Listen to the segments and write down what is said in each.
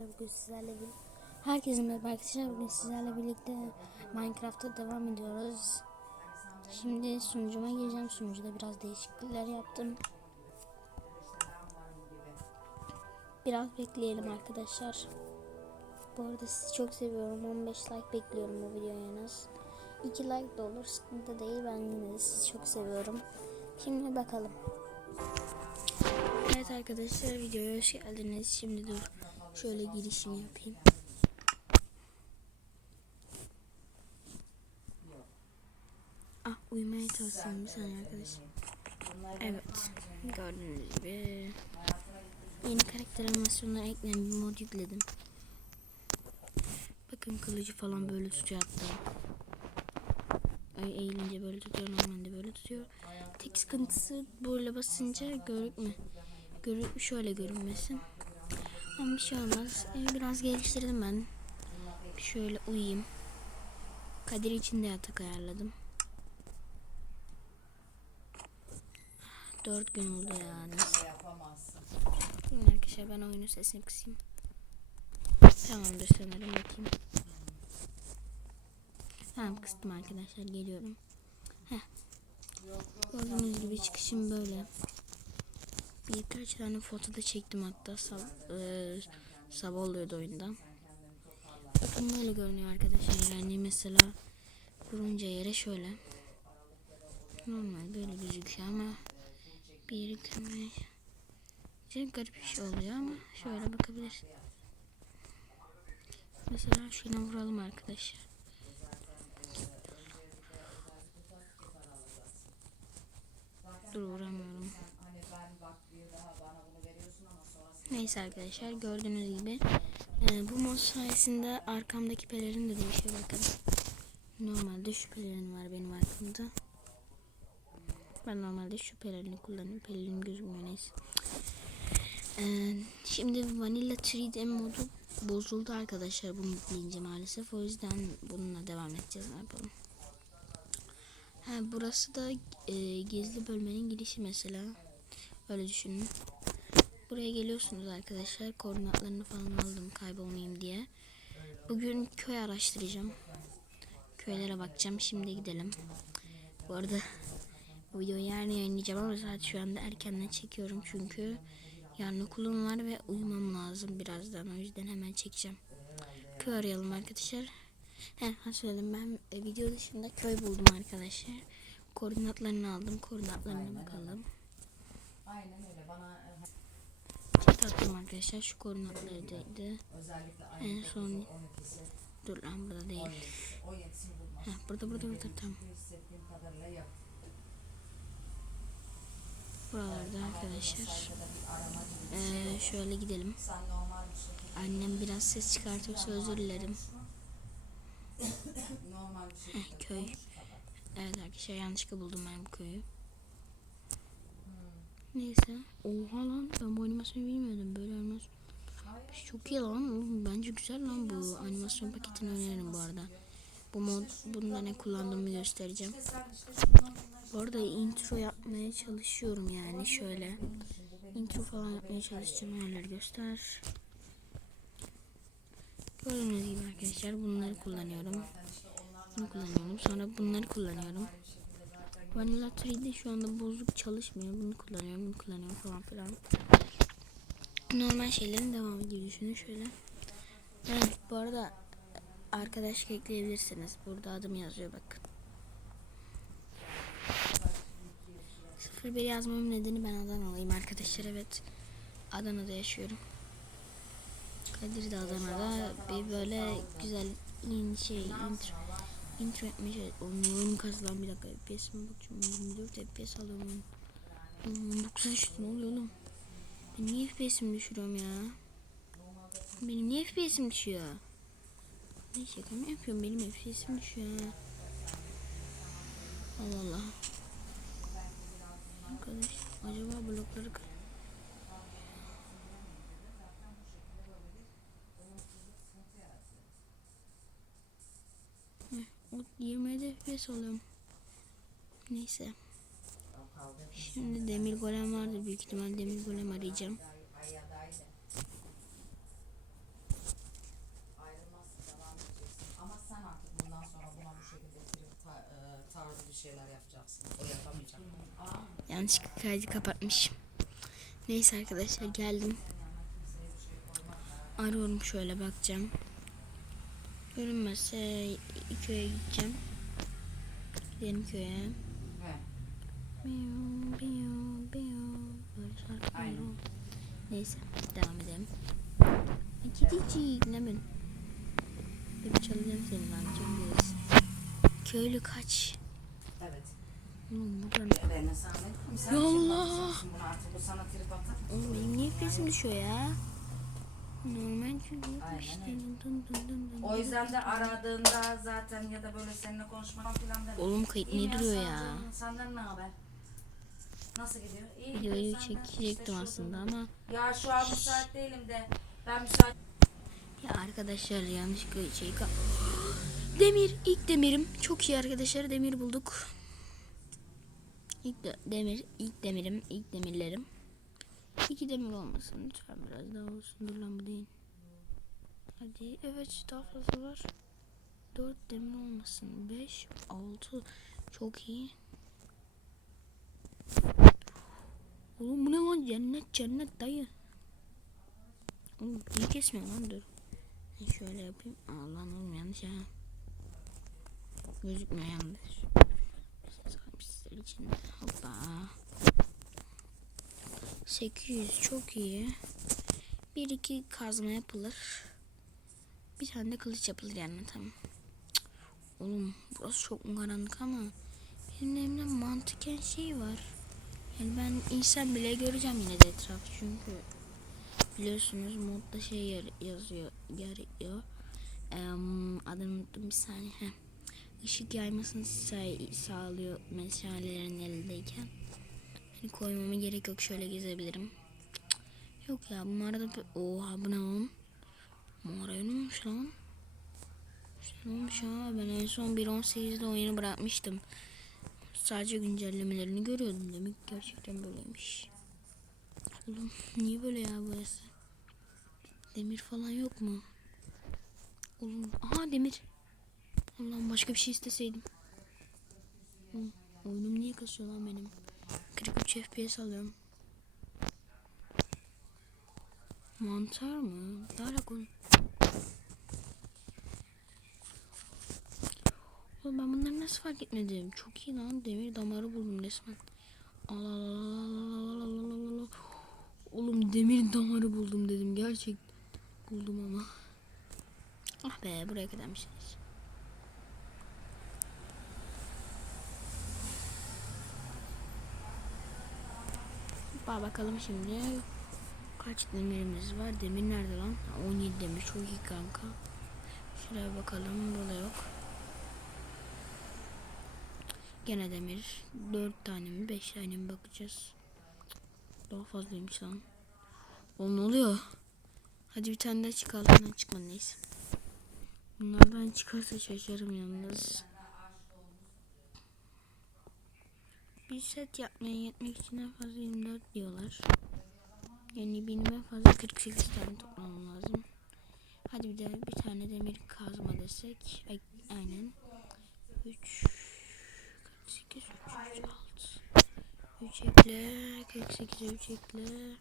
Bugün sizlerle bir herkesin merhaba arkadaşlar bugün sizlerle birlikte Minecraft'ta devam ediyoruz. Şimdi sunucuma gireceğim. Sunucuda biraz değişiklikler yaptım. Biraz bekleyelim arkadaşlar. Bu arada sizi çok seviyorum. 15 like bekliyorum bu videoya en az. 2 like de olur sıkıntı değil. Ben yine de sizi çok seviyorum. Şimdi bakalım. Evet arkadaşlar videoya hoş geldiniz. Şimdi dur şöyle girişimi yapayım. Ah uyumaya çalışıyorum bir saniye arkadaşlar. Evet gördüğünüz gibi yeni karakter animasyonları ekleyen bir mod yükledim. Bakın kılıcı falan böyle tutuyor hatta. Ay, eğilince böyle tutuyor normalde böyle tutuyor. Tek sıkıntısı böyle basınca görükme. Görü şöyle görünmesin. Ama bir şey olmaz. Biraz geliştirdim ben. Bir şöyle uyuyayım. Kadir için de yatak ayarladım. Dört gün oldu yani. Arkadaşlar ben oyunun sesini kısayım. Tamamdır sanırım bakayım. Tamam kıstım arkadaşlar geliyorum. Heh. Gördüğünüz gibi çıkışım böyle. Birkaç tane foto da çektim hatta sab e, sabah oluyordu oyunda. Bakın böyle görünüyor arkadaşlar. Yani mesela kurunca yere şöyle. Normal böyle gözüküyor ama bir kömür şey garip bir şey oluyor ama şöyle bakabilirsin. Mesela şuna vuralım arkadaşlar. Dur vuramıyorum. Neyse arkadaşlar gördüğünüz gibi e, bu mod sayesinde arkamdaki pelerin de değişiyor bakın. Normalde şu pelerin var benim arkamda. Ben normalde şu pelerini kullanıyorum. Pelerin gözükmüyor neyse. E, şimdi Vanilla 3D modu bozuldu arkadaşlar bunu yükleyince maalesef. O yüzden bununla devam edeceğiz ne yapalım. Ha, burası da e, gizli bölmenin girişi mesela. Öyle düşünün. Buraya geliyorsunuz arkadaşlar. Koordinatlarını falan aldım kaybolmayayım diye. Bugün köy araştıracağım. Köylere bakacağım. Şimdi gidelim. Bu arada bu videoyu yarın yayınlayacağım ama saat şu anda erkenden çekiyorum çünkü yarın okulum var ve uyumam lazım birazdan. O yüzden hemen çekeceğim. Köy arayalım arkadaşlar. He, söyledim ben e, video dışında köy buldum arkadaşlar. Koordinatlarını aldım. Koordinatlarına bakalım. Aynen Chat attım arkadaşlar. Şu koordinatlardaydı. En son 12'si dur lan burada değil. 17'si o 7'sini bulmak. Heh, burada burada burada tamam. Buralarda arkadaşlar. Ee, şöyle gidelim. Annem biraz ses çıkartıyorsa özür dilerim. Heh, köy. Evet arkadaşlar yanlışlıkla buldum ben bu köyü. Neyse. Oha lan ben bu animasyonu bilmiyordum. Böyle animasyon. Çok iyi lan. Oğlum, Bence güzel lan bu animasyon paketini öneririm bu arada. Bu mod bunda ne kullandığımı göstereceğim. Bu arada intro yapmaya çalışıyorum yani şöyle. Intro falan yapmaya çalışacağım yerleri göster. Gördüğünüz gibi arkadaşlar bunları kullanıyorum. Bunu kullanıyorum. Sonra bunları kullanıyorum. Vanilla 3D şu anda bozuk çalışmıyor. Bunu kullanıyorum, bunu kullanıyorum falan filan. Normal şeylerin devamı gibi düşünün şöyle. Evet, bu arada arkadaş ekleyebilirsiniz. Burada adım yazıyor bakın. 01 yazmamın nedeni ben Adanalıyım arkadaşlar evet. Adana'da yaşıyorum. Kadir de Adana'da bir böyle güzel in şey intro intro çalışıyorum. Oyun kasılan bir dakika FPS'ime bakıyorum. 24 FPS alıyorum. 19 düştü ne oluyor oğlum? Ben niye FPS'imi düşürüyorum ya? Benim niye FPS'im düşüyor? Ne şaka mı yapıyorum? Benim FPS'im düşüyor. Allah Allah. Arkadaş acaba blokları kır- 20 FPS alıyorum. Neyse. Şimdi demir golem vardı büyük ihtimal demir golem arayacağım. şeyler yapacaksın. O yapamayacak. Yanlışlıkla kaydı kapatmışım. Neyse arkadaşlar geldim. Arıyorum şöyle bakacağım. Görünmezse köye gideceğim. Gidelim köye. Neyse devam edelim. Gidecek ne ben? Bir çalacağım senin amcam gelirsin. Köylü kaç? Evet. Ya Allah. Oğlum benim niye pesim düşüyor ya? Normal çünkü Aynen işte. öyle. Dın dın dın dın. O yüzden de aradığında zaten ya da böyle seninle konuşmak falan da. Oğlum kayıt niye duruyor ya? canım. Senden ne haber? Nasıl gidiyor? İyi. Videoyu senden çekecektim işte aslında şurada. ama Ya şu an müsait değilim de. Ben müsait. ya arkadaşlar yanlışlıkla şey ka- Demir ilk demirim çok iyi arkadaşlar demir bulduk. İlk de- demir ilk demirim ilk demirlerim. İki demir olmasın lütfen biraz daha olsun dur lan bu değil. Hadi evet daha fazla var. Dört demir olmasın. Beş, altı çok iyi. Oğlum bu ne lan cennet cennet dayı. Oğlum niye kesmiyor lan dur. Şöyle yapayım. Aa lan oğlum yanlış ha. Gözükmüyor yanlış. Sizler için de. Hoppa. 800 çok iyi. Bir iki kazma yapılır. Bir tane de kılıç yapılır yani tamam. Oğlum burası çok karanlık ama benim elimde mantıken şey var. Yani ben insan bile göreceğim yine de etrafı çünkü biliyorsunuz modda şey yer- yazıyor yarıyor. Em, adını unuttum bir saniye. Heh. Işık yaymasını sağlıyor meşalelerin elindeyken. Koymama gerek yok şöyle gezebilirim. Yok ya bu mağarada Oha bu ne oğlum? Mağaraya ne olmuş lan? Güzel olmuş ha. Ben en son 1.18'de oyunu bırakmıştım. Sadece güncellemelerini görüyordum. Demek gerçekten böyleymiş. Oğlum niye böyle ya burası? Demir falan yok mu? Oğlum aha demir. Allah'ım başka bir şey isteseydim. Oğlum, oyunum niye kasıyor lan benim? 43 FPS alıyorum. Mantar mı? Daha da konu. Oğlum ben bunları nasıl fark etmedim? Çok iyi lan. Demir damarı buldum resmen. Oğlum demir damarı buldum dedim. Gerçek buldum ama. Ah be buraya kadarmışsınız. Bak bakalım şimdi. Kaç demirimiz var? Demir nerede lan? Ha, 17 demir. Çok iyi kanka. Şuraya bakalım. Burada yok. Gene demir. 4 tane mi 5 tane mi bakacağız. Daha fazlaymış lan. Oğlum ne oluyor? Hadi bir tane daha çıkalım. Çıkma neyse. Bunlardan çıkarsa şaşarım yalnız. Bir set yapmaya yetmek için en fazla 24 diyorlar. Yani benim en fazla 48 tane toplamam lazım. Hadi bir de bir tane demir kazma desek. Ay, aynen. 3 48 3 3 6 3 ekle 48'e 3 ekle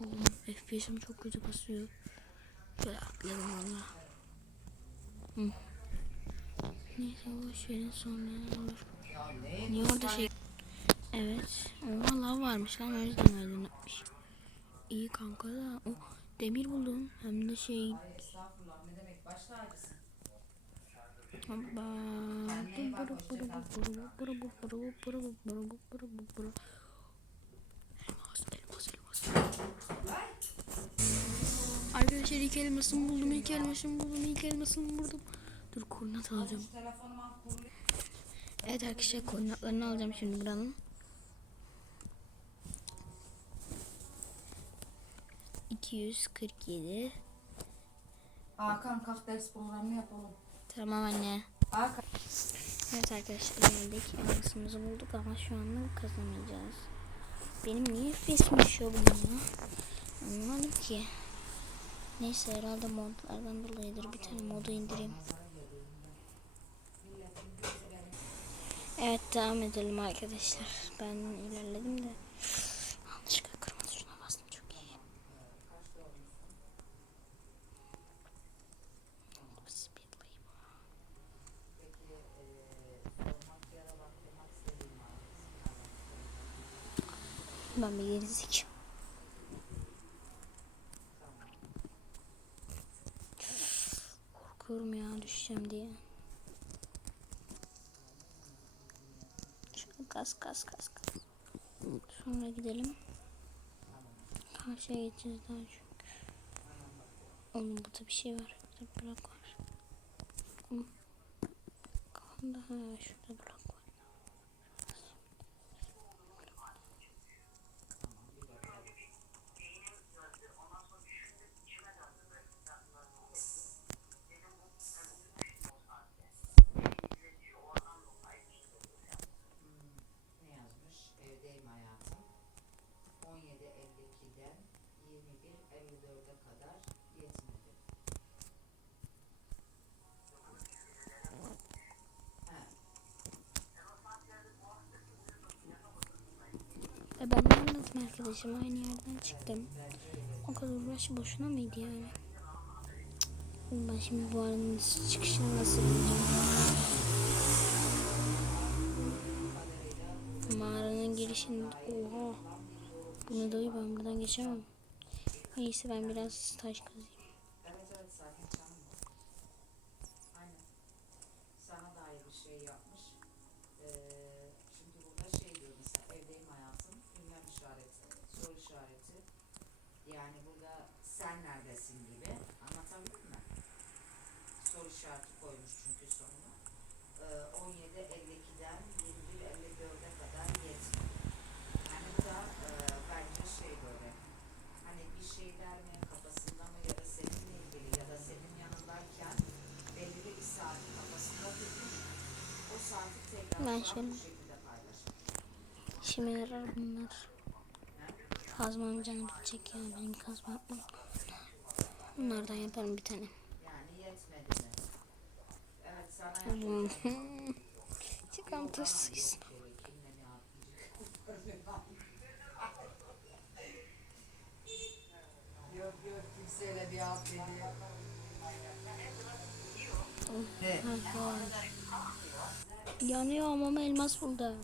Oğlum FPS'im çok kötü basıyor. Şöyle atladım valla. Hı. Neyse boş verin sonra olur. Ne? Niye orada şey... Evet. Oha lav varmış lan o yüzden aydınlatmış. İyi kanka da. O demir buldum. Hem de şey... Hoppa. Arkadaşlar ilk elmasımı buldum, ilk elmasımı buldum, ilk elmasımı buldum. Dur koordinat alacağım. Şu. Evet arkadaşlar koordinatlarını alacağım şimdi buranın. İki yüz kırk yedi. Hakan kalk ders programı yapalım. Tamam anne. Hakan. Evet arkadaşlar geldik. Elmasımızı bulduk ama şu anda kazanamayacağız. Benim niye FPS'im düşüyor bunun ya? Anlamadım ki. Neyse herhalde modlardan dolayıdır. Bir tane modu indireyim. Evet devam edelim arkadaşlar. Ben ilerledim de. Yanlışlıkla kırmızı şuna bastım çok iyi. Ben bir gerizek. Korkuyorum ya düşeceğim diye. Şöyle kas kas kas kas. Sonra gidelim. Karşıya geçeceğiz daha çünkü. Oğlum burada bir şey var. Burada blok var. Kafamda ha şurada blok var. ne yazmış? Evdeyim hayatım. 17.52'den 21.54'e kadar yetmedi. Ha, E ben de anlattım arkadaşım. Aynı yerden çıktım. O kadar uğraş boşuna mıydı yani? Ben şimdi bu aranın çıkışını nasıl bulacağım? Mağaranın girişinde... Oha! Bunu da ben buradan geçemem. Neyse ben biraz taş kazayım. evet evet sakin canım. Aynen. Sana dair bir şey yapmış. Ee, şimdi burada şey diyor mesela evdeyim hayatım. Ünlem işareti, soru işareti. Yani burada sen neredesin gibi. Anlatabildim mi? Soru işareti koymuş çünkü sonuna. Ee, 17.52'den 21.54'e kadar yetmiyor. Yani bu da e, bence şey böyle. Hani bir şeyler mi kafasında mı ya da seninle ilgili ya da senin yanındayken belli bir saati kafasında tutmuş. O saati tekrar Ben şöyle- bu şekilde paylaşmış. İşime yarar bunlar. Kazmam canım bitecek ya. Benim kazma yapmam. Bunlardan yaparım bir tane. Çıkan taşsız. Yanıyor ama elmas burada.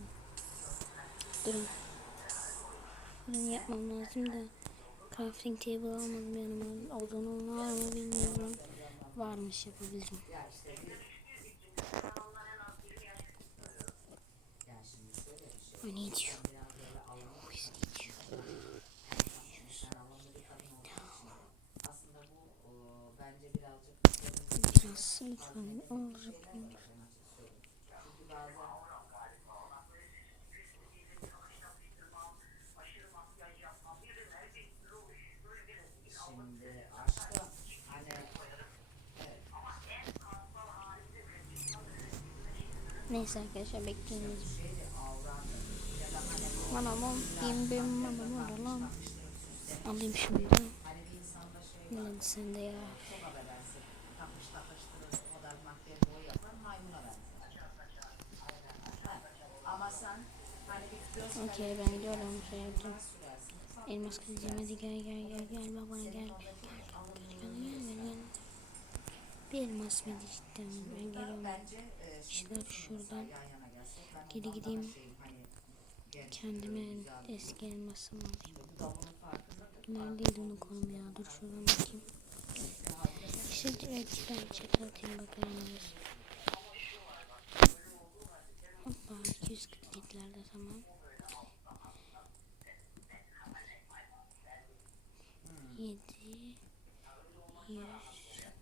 Durun. Fırın yapmam lazım da. Crafting table almadım yanıma. Odunum var mı bilmiyorum. Varmış yapabilirim. Ya işte bir... Ya şimdi şöyle bir şey. O ne diyor? Biraz böyle alanı O yüzden diyor. sen alanı bir kadın olduğu için aslında bu o, bence birazcık senin Biraz lütfen olacak. şeyler var ben açık söyleyeyim. Çünkü bazen Şimdi aşkım hani Neyse arkadaşlar Bana bom bim bim bana bana lan. Alayım var Ne sen de ya. Okey ben gidiyorum. Şey yapacağım. Elmas kızcığım hadi gel gel gel gel babana gel. Gel gel gel gel. Bir elmas mıydı cidden? Ben geliyorum. Şuradan. ben Geri gideyim. Kendime eski elmasımı alayım. Neredeydi onu konum ya? Dur şuradan bakayım. İşte direkt ben chat atayım bakayım. Hoppa 247'lerde tamam. 7 100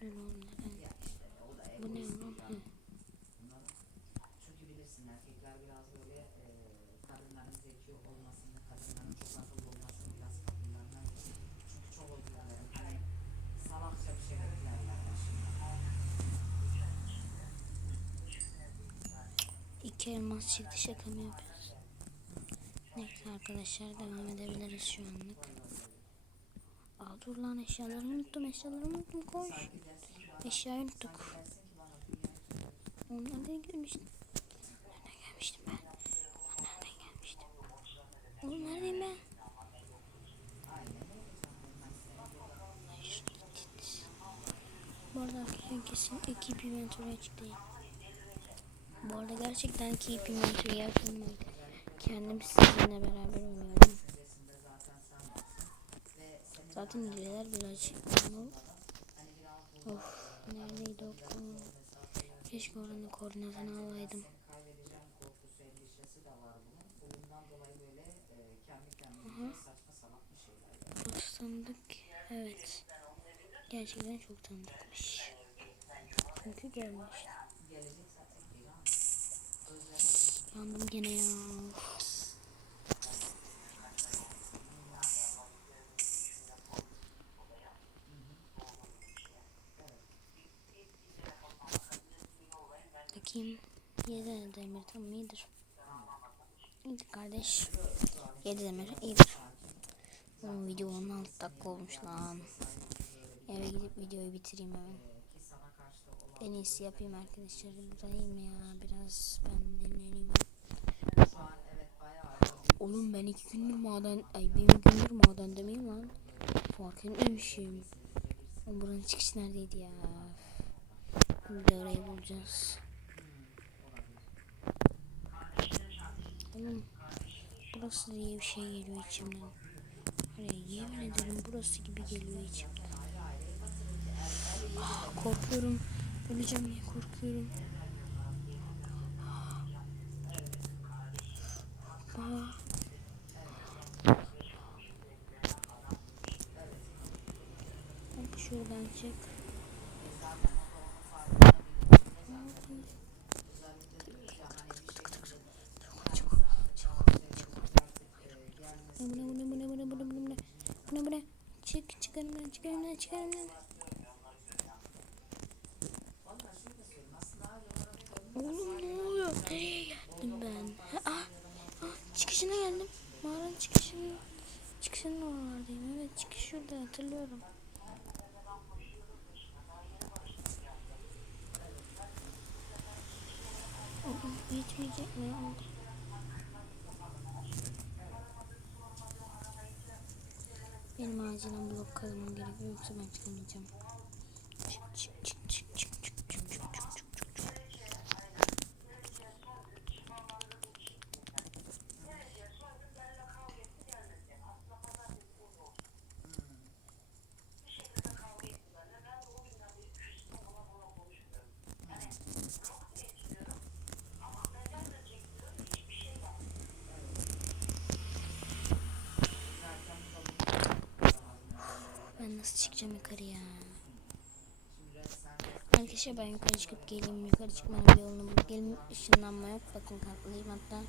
Dur oğlum neden? Bu ne oğlum? Hı. Çünkü bilirsin erkekler biraz böyle e, kadınların zeki olmasını, kadınların çok akıllı olmasını biraz kadınlardan çünkü çok dilerim. Hani salakça bir şey beklerler. İki elmas çıktı şaka mı yapıyoruz? Neyse arkadaşlar devam edebiliriz şu anlık. Aa, dur lan eşyaları unuttum eşyaları unuttum koş. Eşyayı unuttuk. Onlardan gelmiştim. Nereden gelmiştim ben? Ben nereden gelmiştim? Oğlum neredeyim ben? Bu arada arkadaşlar kesin ekip inventory açık. Bu arada gerçekten keep inventory yapılmadı. Kendim sizinle beraber Altın bileler biraz tamam. Of neredeydi o konu? Keşke oranın koordinatını alaydım. Aha. Çok sandık. Evet. Gerçekten çok tanıdıkmış. Çünkü gelmiş. Yandım gene ya. Of. Bakayım. Yedi demir tamam iyidir. İyidir kardeş. Yedi demir iyidir. Bu video 16 dakika olmuş lan. Eve gidip videoyu bitireyim hemen. En iyisi yapayım arkadaşlar. Buradayım ya. Biraz ben dinleneyim. Oğlum ben iki gündür maden, ay bir gündür maden demeyeyim lan. Fark etmemişim. Oğlum buranın çıkışı neredeydi ya? Bir orayı bulacağız. Oğlum burası diye bir şey geliyor içimden. Hani yemin ederim burası gibi geliyor içimden. Ah, korkuyorum. Öleceğim diye korkuyorum. Ah. Şuradan çık. Bu ne bu ne bu ne bu ne bu ne bu ne bu ne bu ne Çık çık önümden çık önümden çık önümden. Oğlum ne oluyor? Nereye geldim ben? Ah, ah çıkışına geldim. Mağaranın çıkışının çıkışının oralardayım. Evet çıkış şurada hatırlıyorum. Gitmeyecek mi? анжынан булап калуумун керек өксү мен чыгармайчумун Arkadaşlar ben yukarı çıkıp geleyim. Yukarı çıkmanın bir yolunu bulup gelin. Işınlanma yok. Bakın kalkmalıyım hatta.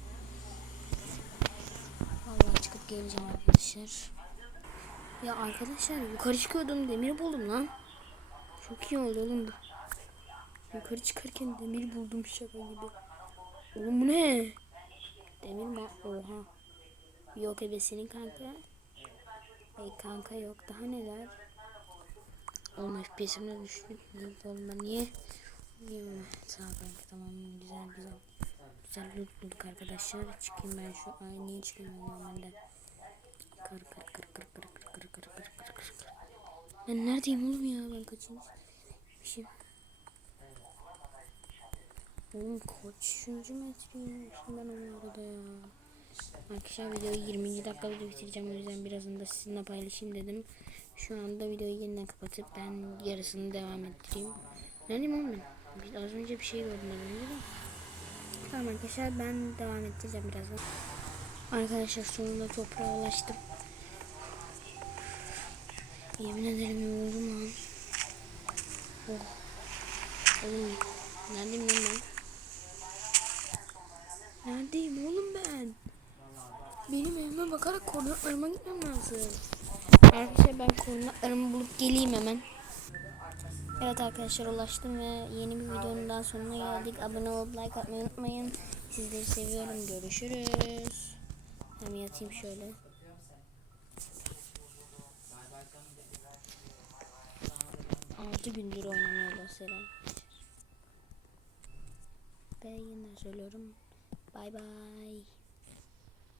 Vallahi çıkıp geleceğim arkadaşlar. Ya arkadaşlar yukarı çıkıyordum. Demir buldum lan. Çok iyi oldu oğlum bu. Yukarı çıkarken demir buldum şaka gibi. Oğlum bu ne? Demir mi? Oha. Yok ebesinin kanka. Ey kanka yok daha neler? Oğlum FPS'imle düştü. Oğlum ben niye? Niye? Ol kanka tamam güzel güzel. Güzel loot bulduk arkadaşlar. Çıkayım ben şu ay niye çıkıyorum normalde? Kır kır kır kır kır kır kır kır kır kır kır kır. Ben neredeyim oğlum ya ben kaçıncı? Bir şey. Oğlum kaçıncı metreyim ben onu orada ya. Arkadaşlar videoyu 20. dakikada bitireceğim. O yüzden birazını da sizinle paylaşayım dedim. Şu anda videoyu yeniden kapatıp ben yarısını devam ettireyim. Ne diyeyim oğlum ben? Az önce bir şey gördüm az önce. Tamam arkadaşlar ben devam ettireceğim birazdan. Arkadaşlar sonunda toprağa ulaştım. Yemin ederim yoruldum lan. Oh. Oğlum neredeyim lan ben? Neredeyim oğlum ben? Benim evime bakarak koordinatlarıma gitmem lazım. Arkadaşlar ben koordinatlarımı bulup geleyim hemen. Evet arkadaşlar ulaştım ve yeni bir videonun daha sonuna geldik. Abone olup like atmayı unutmayın. Sizleri seviyorum. Görüşürüz. Hem yatayım şöyle. 6 gündür oynanıyor bu sera. Ve yine söylüyorum. Bay bay.